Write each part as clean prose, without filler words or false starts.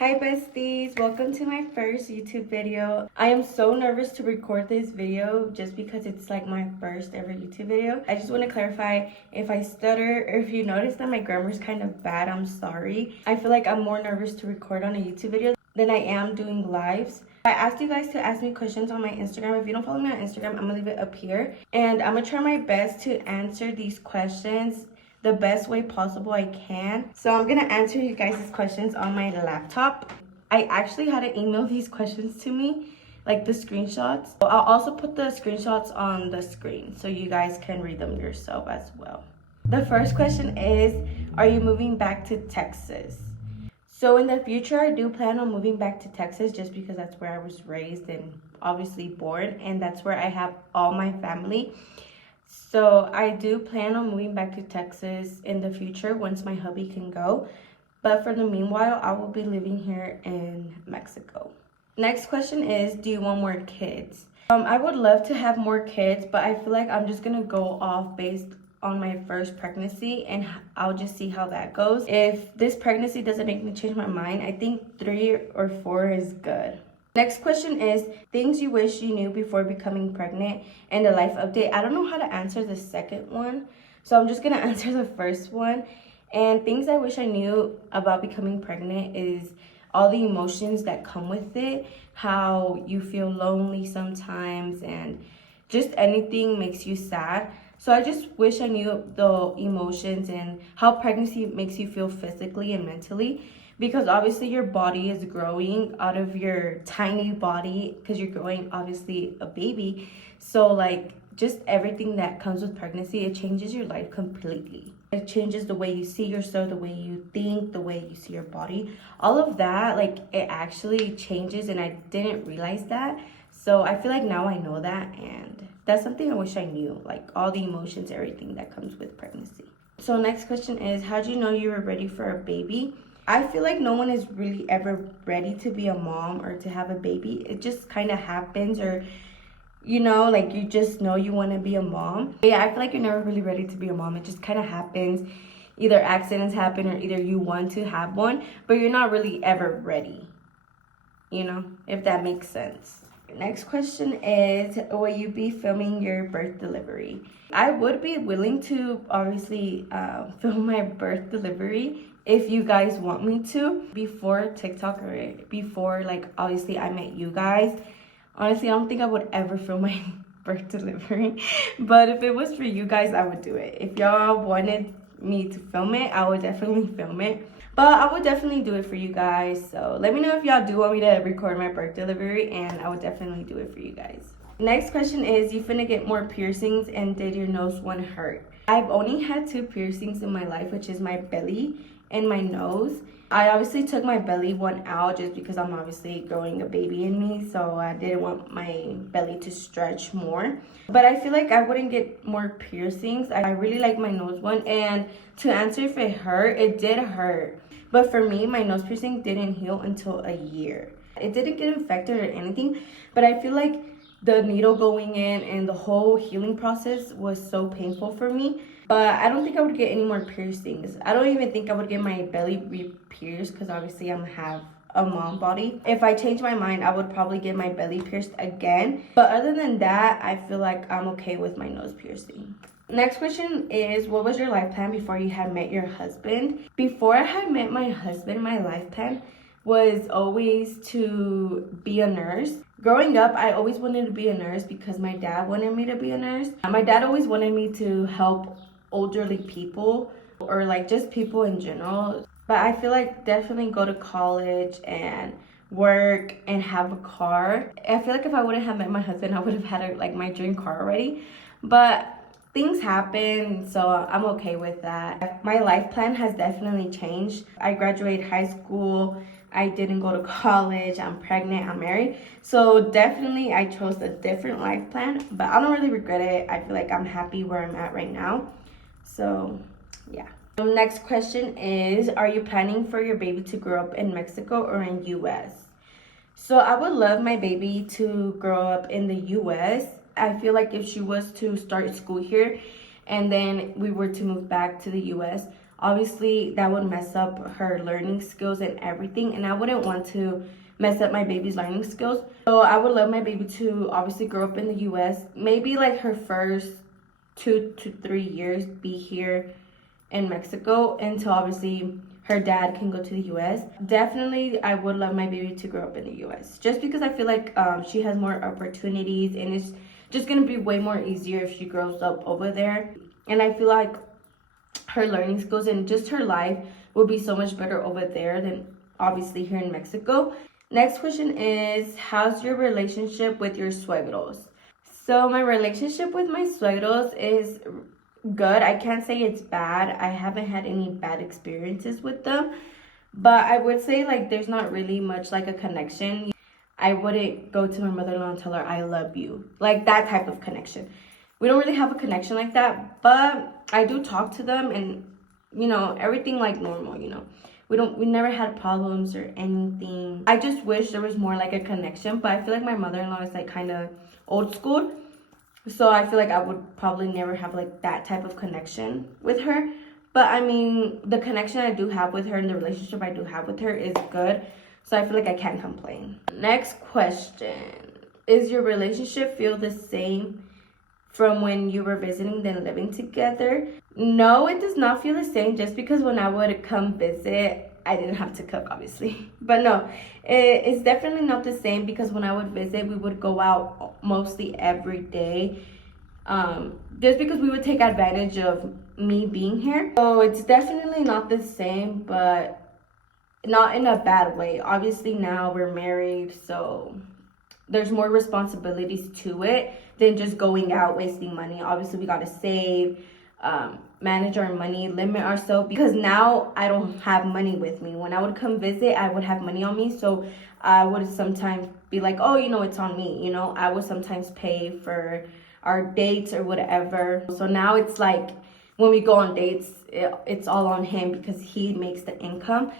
Hi besties, welcome to my first YouTube video. I am so nervous to record this video just because it's like my first ever YouTube video. I just want to clarify, if I stutter or if you notice that my grammar is kind of bad, I'm sorry. I feel like I'm more nervous to record on a YouTube video than I am doing lives. I asked you guys to ask me questions on my Instagram. If you don't follow me on Instagram, I'm gonna leave it up here. And I'm gonna try my best to answer these questions the best way possible I can. So I'm gonna answer you guys' questions on my laptop. I actually had to email these questions to me, like the screenshots. I'll also put the screenshots on the screen so you guys can read them yourself as well. The first question is, are you moving back to Texas? So in the future, I do plan on moving back to Texas just because that's where I was raised and obviously born, and that's where I have all my family. So I do plan on moving back to Texas in the future once my hubby can go. But for the meanwhile, I will be living here in Mexico. Next question is, do you want more kids? I would love to have more kids, but I feel like I'm just gonna go off based on my first pregnancy and I'll just see how that goes. If this pregnancy doesn't make me change my mind, I think 3 or 4 is good. Next question is, things you wish you knew before becoming pregnant and a life update. I don't know how to answer the second one, so I'm just gonna answer the first one. And things I wish I knew about becoming pregnant is all the emotions that come with it, how you feel lonely sometimes, and just anything makes you sad. So I just wish I knew the emotions and how pregnancy makes you feel physically and mentally, because obviously your body is growing out of your tiny body because you're growing obviously a baby. So like just everything that comes with pregnancy, it changes your life completely. It changes the way you see yourself, the way you think, the way you see your body. All of that, like it actually changes, and I didn't realize that. So I feel like now I know that, and that's something I wish I knew, like all the emotions, everything that comes with pregnancy. So next question is, how do you know you were ready for a baby? I feel like no one is really ever ready to be a mom or to have a baby. It just kind of happens, or like you just know you want to be a mom. Yeah, I feel like you're never really ready to be a mom. It just kind of happens. Either accidents happen or either you want to have one, but you're not really ever ready, if that makes sense. Next question is, will you be filming your birth delivery? I would be willing to obviously film my birth delivery if you guys want me to. Before TikTok, or before like obviously I met you guys, honestly I don't think I would ever film my birth delivery. But if it was for you guys, I would do it. If y'all wanted me to film it, I would definitely film it. But I would definitely do it for you guys. So let me know if y'all do want me to record my birth delivery, and I would definitely do it for you guys. Next question is, you finna get more piercings, and did your nose one hurt? I've only had 2 piercings in my life, which is my belly and my nose. I obviously took my belly one out just because I'm obviously growing a baby in me, so I didn't want my belly to stretch more. But I feel like I wouldn't get more piercings. I really like my nose one, and to answer if it hurt, it did hurt. But for me, my nose piercing didn't heal until a year. It didn't get infected or anything, but I feel like the needle going in and the whole healing process was so painful for me. But I don't think I would get any more piercings. I don't even think I would get my belly re-pierced because obviously I'm have a mom body. If I change my mind, I would probably get my belly pierced again. But other than that, I feel like I'm okay with my nose piercing. Next question is, what was your life plan before you had met your husband? Before I had met my husband, my life plan was always to be a nurse. Growing up, I always wanted to be a nurse because my dad wanted me to be a nurse. My dad always wanted me to help elderly people, or like just people in general. But I feel like definitely go to college and work and have a car. I feel like if I wouldn't have met my husband, I would have had my dream car already. But things happen, so I'm okay with that. My life plan has definitely changed. I graduated high school, I didn't go to college, I'm pregnant, I'm married. So definitely I chose a different life plan, but I don't really regret it. I feel like I'm happy where I'm at right now. So yeah. Next question is, are you planning for your baby to grow up in Mexico or in US? So I would love my baby to grow up in the US. I feel like if she was to start school here and then we were to move back to the US, obviously that would mess up her learning skills and everything, and I wouldn't want to mess up my baby's learning skills. So I would love my baby to obviously grow up in the US, maybe like her first 2 to 3 years be here in Mexico until obviously her dad can go to the US. Definitely, I would love my baby to grow up in the US just because I feel like she has more opportunities, and it's just gonna be way more easier if she grows up over there. And I feel like her learning skills and just her life will be so much better over there than obviously here in Mexico. Next question is, how's your relationship with your suegros? So my relationship with my suegros is good. I can't say it's bad. I haven't had any bad experiences with them, but I would say like there's not really much like a connection. I wouldn't go to my mother-in-law and tell her I love you, like that type of connection. We don't really have a connection like that, but I do talk to them, and everything like normal. We never had problems or anything. I just wish there was more like a connection, but I feel like my mother-in-law is like kind of old school. So I feel like I would probably never have like that type of connection with her. But I mean, the connection I do have with her and the relationship I do have with her is good. So I feel like I can't complain. Next question. Is your relationship feel the same from when you were visiting than living together? No, it does not feel the same, just because when I would come visit, I didn't have to cook, obviously. But no, it's definitely not the same, because when I would visit, we would go out mostly every day. Just because we would take advantage of me being here. So it's definitely not the same, but not in a bad way. Obviously now we're married, so there's more responsibilities to it than just going out wasting money. Obviously we gotta save, manage our money, limit ourselves, because now I don't have money with me. When I would come visit, I would have money on me, so I would sometimes be like, oh, it's on me. I would sometimes pay for our dates or whatever. So now it's like when we go on dates, it's all on him because he makes the income.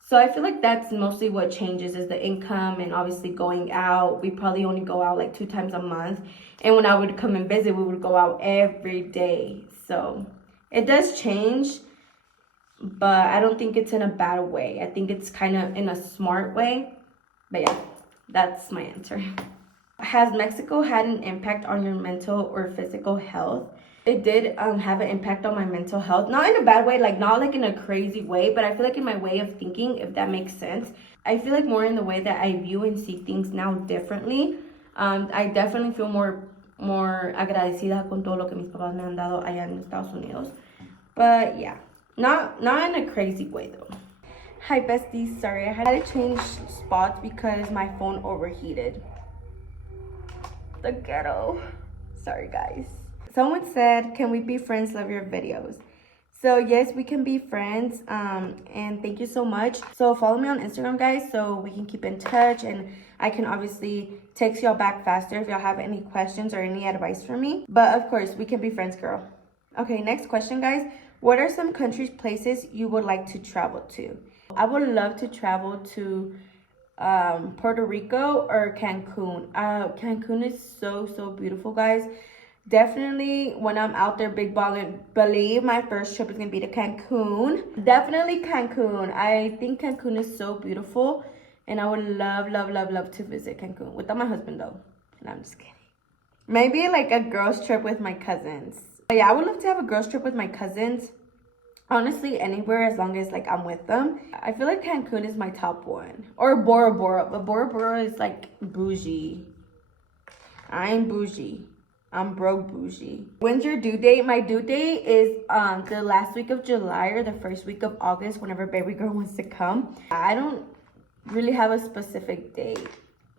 So I feel like that's mostly what changes, is the income, and obviously going out. We probably only go out like 2 times a month. And when I would come and visit, we would go out every day. So it does change, but I don't think it's in a bad way. I think it's kind of in a smart way. But yeah, that's my answer. Has Mexico had an impact on your mental or physical health? It did have an impact on my mental health. Not in a bad way, like not like in a crazy way, but I feel like in my way of thinking, if that makes sense. I feel like more in the way that I view and see things now differently. I definitely feel more agradecida con todo lo que mis papás me han dado allá en Estados Unidos. But yeah, not in a crazy way though. Hi besties, sorry, I had to change spots because my phone overheated. The ghetto. Sorry guys. Someone said, can we be friends? Love your videos. So yes, we can be friends, and thank you so much. So follow me on Instagram, guys, so we can keep in touch, and I can obviously text y'all back faster if y'all have any questions or any advice for me. But of course, we can be friends, girl. Okay, next question, guys. What are some countries, places you would like to travel to? I would love to travel to Puerto Rico or Cancun. Cancun is so beautiful, guys. Definitely when I'm out there big balling, believe my first trip is gonna be to Cancun. Definitely Cancun. I think Cancun is so beautiful, and I would love to visit Cancun without my husband though. No, I'm just kidding. Maybe like a girls trip with my cousins. But yeah, I would love to have a girls trip with my cousins. Honestly, anywhere as long as like I'm with them. I feel like Cancun is my top one, or Bora Bora, but Bora Bora is like bougie. I ain't bougie. I'm broke bougie. When's your due date? My due date is the last week of July or the first week of August, whenever baby girl wants to come. I don't really have a specific date,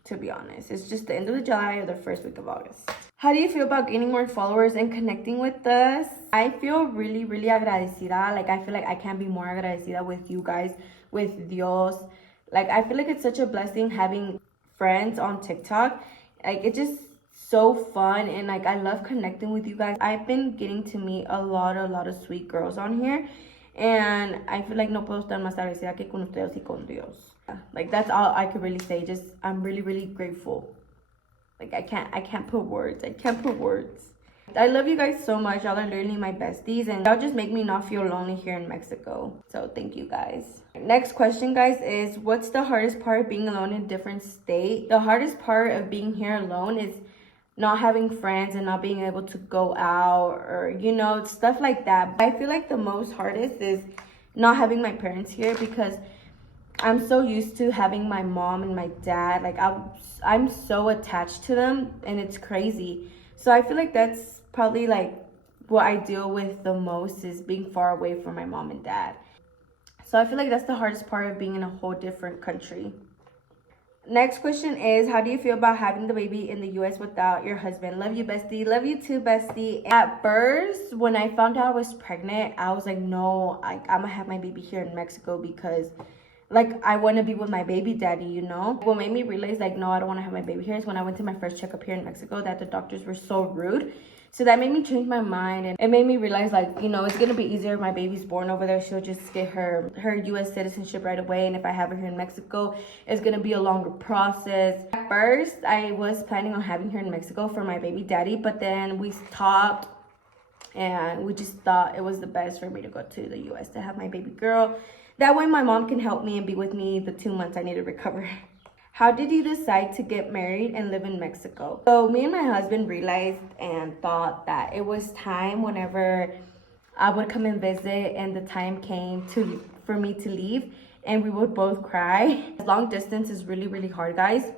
to be honest. It's just the end of July or the first week of August. How do you feel about gaining more followers and connecting with us? I feel really agradecida. Like, I feel like I can't be more agradecida with you guys, with Dios. Like, I feel like it's such a blessing having friends on TikTok. Like, it's just so fun, and like I love connecting with you guys. I've been getting to meet a lot of sweet girls on here, and I feel like no puedo estar más agradecida que con ustedes y con Dios. Like, that's all I could really say. Just I'm really grateful. Like I can't put words. I love you guys so much. Y'all are literally my besties, and y'all just make me not feel lonely here in Mexico. So thank you guys. Next question, guys, is what's the hardest part of being alone in a different state? The hardest part of being here alone is not having friends and not being able to go out, or stuff like that. I feel like the most hardest is not having my parents here, because I'm so used to having my mom and my dad. Like I'm so attached to them, and it's crazy. So I feel like that's probably like what I deal with the most, is being far away from my mom and dad. So I feel like that's the hardest part of being in a whole different country. Next question is, how do you feel about having the baby in the US without your husband? Love you, bestie. Love you too, bestie. At first, when I found out I was pregnant, I was like, no, I'm gonna have my baby here in Mexico, because like I want to be with my baby daddy. What made me realize like, no, I don't want to have my baby here is when I went to my first checkup here in Mexico, that the doctors were so rude. So that made me change my mind, and it made me realize like, it's gonna be easier if my baby's born over there. She'll just get her US citizenship right away, and if I have her here in Mexico, it's gonna be a longer process. At first, I was planning on having her in Mexico for my baby daddy, but then we stopped, and we just thought it was the best for me to go to the US to have my baby girl. That way my mom can help me and be with me the 2 months I need to recover. How did you decide to get married and live in Mexico? So me and my husband realized and thought that it was time whenever I would come and visit, and the time came for me to leave, and we would both cry. Long distance is really, really hard, guys,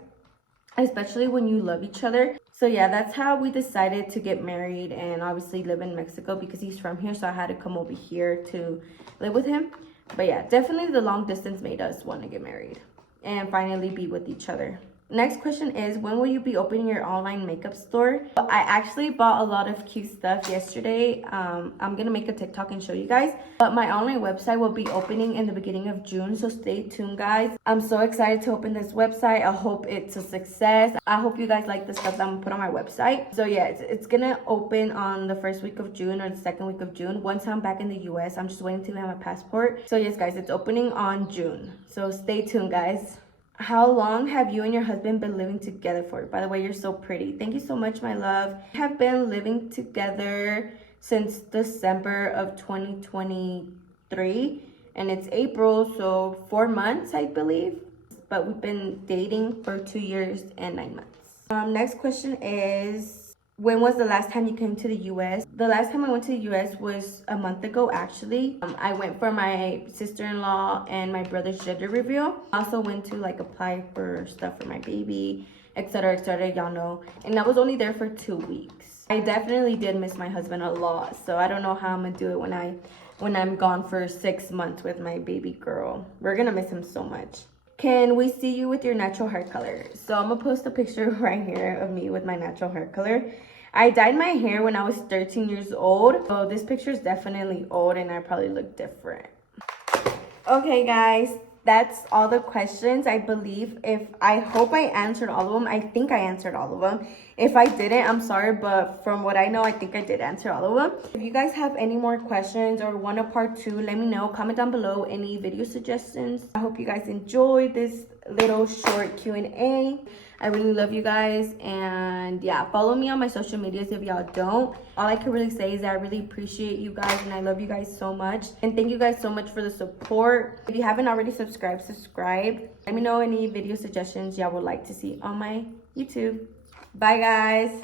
especially when you love each other. So yeah, that's how we decided to get married and obviously live in Mexico, because he's from here, so I had to come over here to live with him. But yeah, definitely the long distance made us want to get married and finally be with each other. Next question is, when will you be opening your online makeup store? I actually bought a lot of cute stuff yesterday. I'm gonna make a TikTok and show you guys. But my online website will be opening in the beginning of June, so stay tuned, guys. I'm so excited to open this website. I hope it's a success. I hope you guys like the stuff that I'm gonna put on my website. So yeah, it's gonna open on the first week of June or the second week of June. Once I'm back in the US, I'm just waiting to have my passport. So yes, guys, it's opening on June. So stay tuned, guys. How long have you and your husband been living together for? By the way, you're so pretty. Thank you so much, my love. We have been living together since December of 2023, and it's April, so 4 months, I believe. But we've been dating for 2 years and 9 months. Next question is, when was the last time you came to the US? The last time I went to the US was a month ago, actually. I went for my sister-in-law and my brother's gender reveal. I also went to like apply for stuff for my baby, etc., etc., y'all know. And I was only there for 2 weeks. I definitely did miss my husband a lot, so I don't know how I'm gonna do it when I'm gone for 6 months with my baby girl. We're gonna miss him so much. Can we see you with your natural hair color? So I'm gonna post a picture right here of me with my natural hair color. I dyed my hair when I was 13 years old. So this picture is definitely old, and I probably look different. Okay, guys, that's all the questions. I hope I answered all of them. I think I answered all of them. If I didn't, I'm sorry, but from what I know, I think I did answer all of them. If you guys have any more questions or want a part 2, let me know. Comment down below any video suggestions. I hope you guys enjoyed this little short Q&A. I really love you guys, and yeah, follow me on my social medias if y'all don't. All I can really say is that I really appreciate you guys, and I love you guys so much, and thank you guys so much for the support. If you haven't already subscribed, subscribe. Let me know any video suggestions y'all would like to see on my YouTube. Bye, guys.